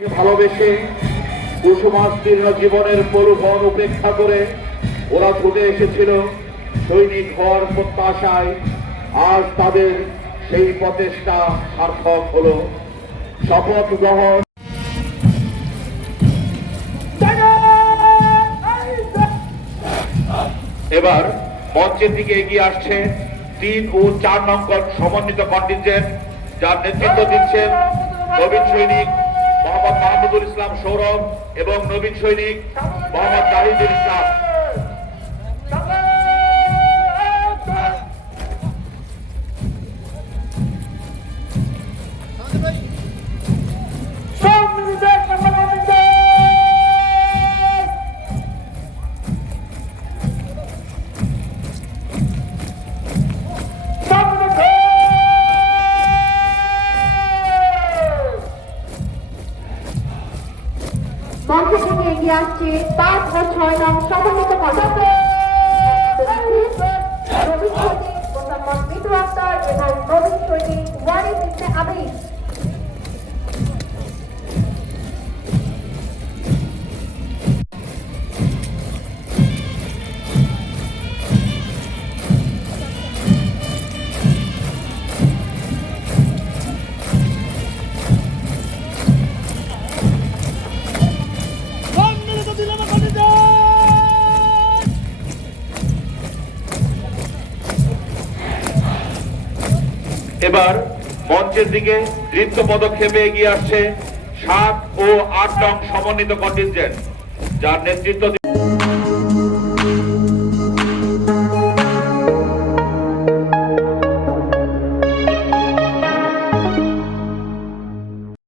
ভালোবেসে কুসুমাস্তীর্ণ জীবনের প্রলোভন উপেক্ষা করে ওরা ছুটে এসেছিল সৈনিক হওয়ার প্রত্যাশায়। আজ তাদের সেই প্রচেষ্টা সার্থক হলো। শপথ গ্রহণ। এবার মঞ্চের দিকে এগিয়ে আসছে তিন ও চার নম্বর সমন্বিত কন্টিনজেন্ট যার নেতৃত্ব দিচ্ছেন নবীন সৈনিক মোহাম্মদ মাহমুদুল ইসলাম সৌরভ এবং নবীন সৈনিক মোহাম্মদ জাহিদুল ইসলাম। মঞ্চ থেকে এগিয়ে আসছে। পাঁচ ও ছয় নং সমন্বিত কণ্ঠ রবি সৈনিক মিঠু আক্তার এবং রবি সৈনিক ওয়ারিস ইবনে আবিদ এবার মঞ্চের দিকে দৃপ্ত পদক্ষেপে এগিয়ে আসছে সাত ও আট নং সমন্বিত কন্টিনজেন্ট, যার নেতৃত্ব